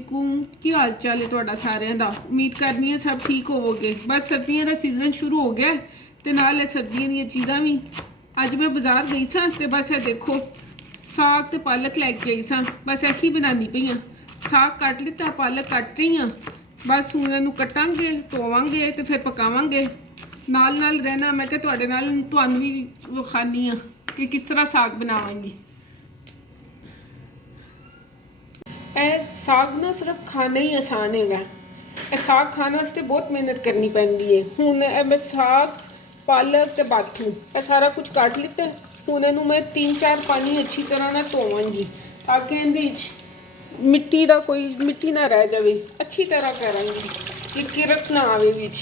वालेकुम। की हाल चाल है तुहाडा सारिਆਂ ਦਾ। उम्मीद करनी है सब ठीक होवोगे। बस सर्दियों का सीजन शुरू हो गया तो नाल सर्दियों दी चीज़ां भी। अज मैं बाजार गई सां ते बस ये देखो साग ते पालक लैके आई सां। बस यही बनानी पई हाँ। साग कट लिता, पालक कट रही हाँ। बस हुण इहनूं कटांगे, धोवांगे तो फिर पकावांगे। नाल नाल रहना, मैं क्या तुहाडे नाल तुहानूं भी विखानी हाँ कि किस तरह साग बनावांगी। साग ना सिर्फ खाना ही आसान है। साग खाने वास्ते बहुत मेहनत करनी पैंदी है। हुण मैं साग पालक ते बाथू सारा कुछ काट लिता। हुण इहनूं मैं 3-4 पानी अच्छी तरह ना धोवांगी ताकि इहदे विच मिट्टी ना रह जाए। अच्छी तरह करांगी कि किरक ना आवे विच।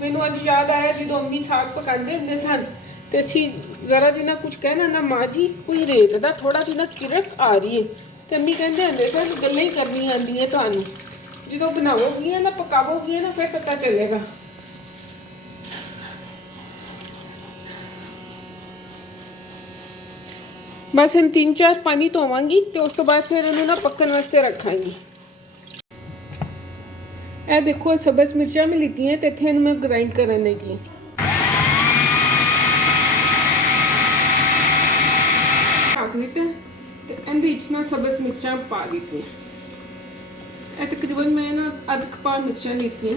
मैनूं अज याद आया जो अम्मी साग पकाते होंदे सन ते असीं जरा जिन्ना कुछ कहना ना, माँ जी कोई रेत दा थोड़ा जिन्ना किरक आ रही है तो अम्मी कहते होंदे सन गल्लां ही करनी आंदी है तुहानूं, जो बनावोगी ना पकावोगी ना फिर पता चलेगा। बस इन 3-4 पानी धोवांगी तो उस तो बाद फिर इन्हूं ना पकन वास्ते रखांगी। ए देखो सब्ज़ मिर्चां मैं लीती हैं तो इत्थे इन्हूं मैं ग्राइंड करन लगी। ढक दित्ता ते इहदे विच ना सब्ज़ मिर्चां पा दित्तियां। तकरीबन मैं ना अद्ध पा मिर्चां लीतियां।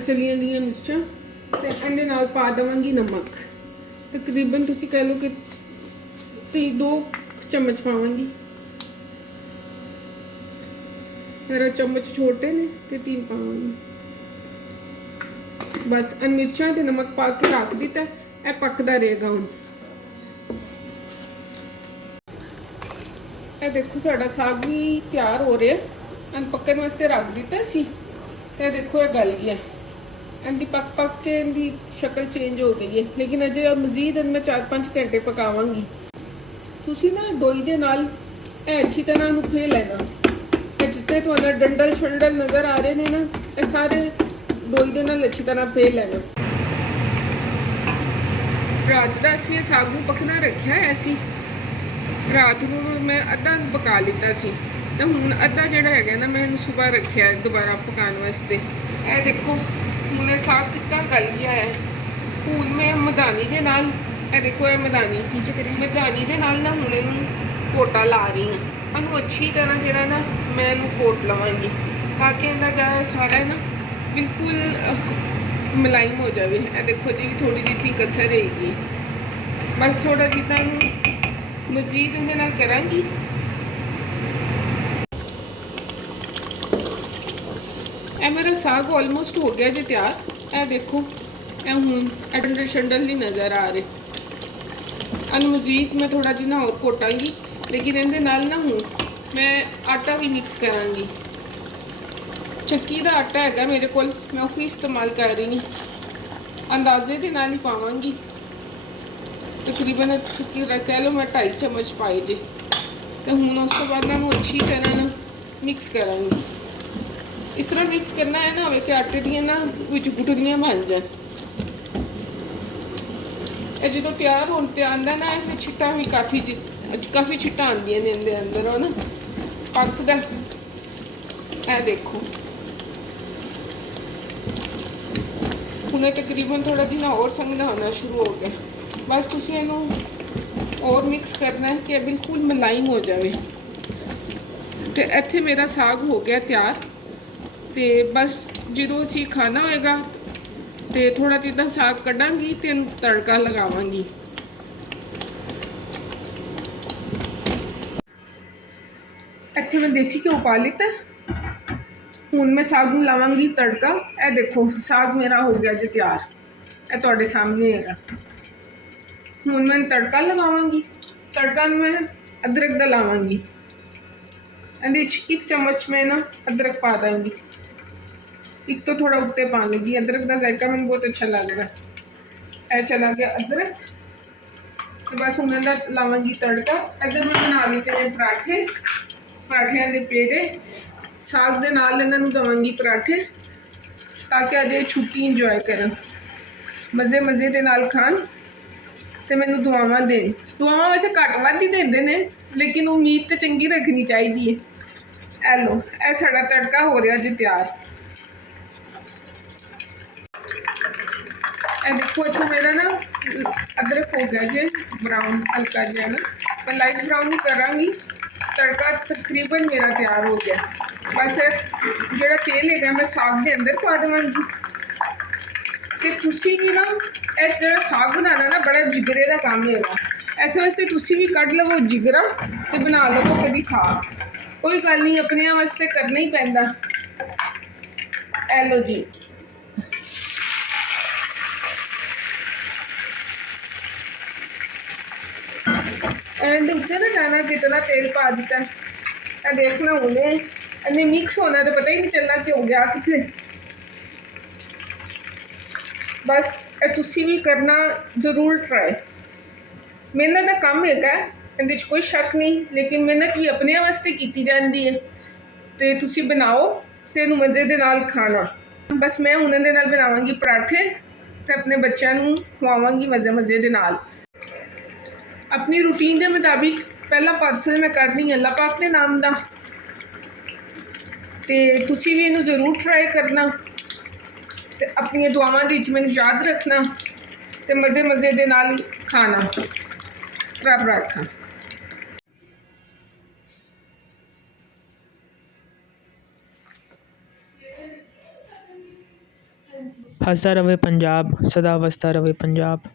चलियां गई मिर्चां तो इहदे नाल पा देवांगी नमक। तकरीबन तुसीं कह लो कि 2 चम्मच पावांगी। मेरा चम्मच छोटे ने तो 3 पावांगी। बस इन मिर्चां ते नमक पा के रख दिता। यह पकदा रहेगा। हुण यह देखो साडा साग भी तैयार हो रहा है। इन पकन वास्ते रख दिता सी ते देखो यह गल गया। इनकी पक के इनकी शक्ल चेंज हो गई है, लेकिन अजे मजीद मैं 4-5 घंटे पकावांगी। तुसी ना डोई दे नाल अच्छी तरह इहनूं फेर लेना। जितने तुहाडा डंडल शंडल नज़र आ रहे हैं ना, ये सारे डोई दे नाल अच्छी तरह फेर लेना। रात का असीं साग नूं पकना रखिया है सी। रात नूं मैं अद्धा पका लिता सी तो हुण अद्धा जिहड़ा हैगा ना मैं सुबह रखिया दोबारा पकाने वास्ते। ये देखो हुण साग कितना गल गया है। हुण मैं मधानी दे नाल देखो ये मधानी दे नाल ना हुण इहनूं कोटा ला रही हाँ। इहनूं अच्छी तरह जिहड़ा ना मैं इहनूं कोट लवांगी ताकि इहदा जिहड़ा सारा ना बिल्कुल मुलायम हो जाए। ये देखो जी थोड़ी जी कसर रहेगी। बस थोड़ा जितना इहनूं मजीद इहदे नाल करांगी। ए मेरा साग ऑलमोस्ट हो गया जी तैयार। ए देखो ए हुण डंडल शंडल नहीं नज़र आ रहे। अन मजीद मैं थोड़ा जिना और कोटांगी, लेकिन इहदे नाल ना हुण मैं आटा भी मिक्स करांगी। चक्की का आटा हैगा मेरे कोल, मैं उही इस्तेमाल कर रही हूँ। अंदाजे के नाल ही पावांगी। तकरीबन कह लो मैं 2.5 चम्मच पाए जे। तो हुण उस तो बाद इन्हूं अच्छी तरह ना मिक्स करांगी। इस तरह मिक्स करना है ना हो कि आटे दियां ना विच गुठलियां बन जाए। जो तैयार होने ते आंदा ना फिर छिट्टा भी काफ़ी छिट्टा आंदियां ने इहदे अंदर है ना पकदा। ए देखो हुणे तकरीबन थोड़ा दिन और संघना होना शुरू हो गया। बस तुसीं इहनूं और मिक्स करना है कि बिल्कुल मुलायम हो जाए। तो इत्थे मेरा साग हो गया तैयार। तो बस जो असीं खाना होएगा तो थोड़ा जिदा साग कढ़ांगी तो तड़का लगावांगी। इत्थे मैं देसी घ्यो पा लिता। हुण मैं साग नूं लावांगी तड़का। ए देखो साग मेरा हो गया जी तैयार। ए तुहाडे सामने हैगा। हुण मैं तड़का लगावांगी। तड़का मैं अदरक दा लावांगी। इहदे विच 1 चम्मच मैं ना अदरक पा दांगी। एक तो थोड़ा उत्ते पा लगी। अदरक का जायका मैंने बहुत अच्छा लगता है। चला गया अदरक। तो बस हूँ लावांगी तड़का। इधर मैं बना ली चने पराठे, पराठियां के पेड़े साग के नाल इन्हों देवांगी पराठे ताकि अज छुट्टी इंजॉय कर मज़े मज़े के नाल खान। ਤੇ ਮੈਨੂੰ ਦੁਆਵਾਂ ਦੇਣ। ਦੁਆਵਾਂ ਵੈਸੇ ਘੱਟ ਵੱਧ ਹੀ ਦਿੰਦੇ ਨੇ, ਲੇਕਿਨ ਉਮੀਦ ਤੇ ਚੰਗੀ ਰੱਖਣੀ ਚਾਹੀਦੀ ਹੈ। ਇਹ ਲਓ, ਇਹ ਸਾਡਾ ਤੜਕਾ ਹੋ ਰਿਹਾ ਜੀ ਤਿਆਰ। ਇਹ ਦੇਖੋ ਇੱਥੇ ਮੇਰਾ ਨਾ ਅਦਰਕ ਹੋ ਗਿਆ ਜੀ ਬਰਾਊਨ ਹਲਕਾ ਜਿਹਾ ਨਾ, ਮੈਂ ਲਾਈਟ ਬਰਾਊਨ ਹੀ ਕਰਾਂਗੀ। ਤੜਕਾ ਤਕਰੀਬਨ ਮੇਰਾ ਤਿਆਰ ਹੋ ਗਿਆ। ਬਸ ਜਿਹੜਾ ਤੇਲ ਹੈਗਾ ਮੈਂ ਸਾਗ ਦੇ ਅੰਦਰ ਪਾ ਦੇਵਾਂਗੀ। ਤੇ ਤੁਸੀਂ ਵੀ ਨਾ ਇਹ ਜਿਹੜਾ ਸਾਗ ਬਣਾਉਣਾ ਨਾ ਬੜਾ ਜਿਗਰੇ ਦਾ ਕੰਮ ਹੈਗਾ। ਇਸ ਵਾਸਤੇ ਤੁਸੀਂ ਵੀ ਕੱਢ ਲਵੋ ਜਿਗਰਾ ਤੇ ਬਣਾ ਲਵੋ ਕਦੀ ਸਾਗ। ਕੋਈ ਗੱਲ ਨਹੀਂ, ਆਪਣਿਆਂ ਵਾਸਤੇ ਕਰਨਾ ਹੀ ਪੈਂਦਾ। ਇਹ ਲਓ ਜੀ, ਇਹਦੇ ਉੱਤੇ ना जाना कितना तेल पा दिता है। देखना उन्हें इन्हें मिक्स होना तो पता ही नहीं चलना कि हो गया कितने। बस तुसी भी करना जरूर ट्राई। मेहनत का काम है, इहदे कोई शक नहीं, लेकिन मेहनत भी अपने वास्ते की जाती है। तो तुसी बनाओ तो इहनूं मज़े दे नाल खाना। बस मैं हुण इहदे नाल बनावांगी पराठे तो अपने बच्चों नूं खवावांगी मज़े दे नाल। अपनी रूटीन के मुताबिक पहला पार्सल मैं करनी अल्लाह पाक के नाम का। तो तुसी भी इनू जरूर ट्राई करना तो अपनी दुआवां दे विच मैनूं याद रखना तो मज़े दे नाल खाना। रब रखा। हंसता रवे पंजाब, सदा वसदा रवे पंजाब।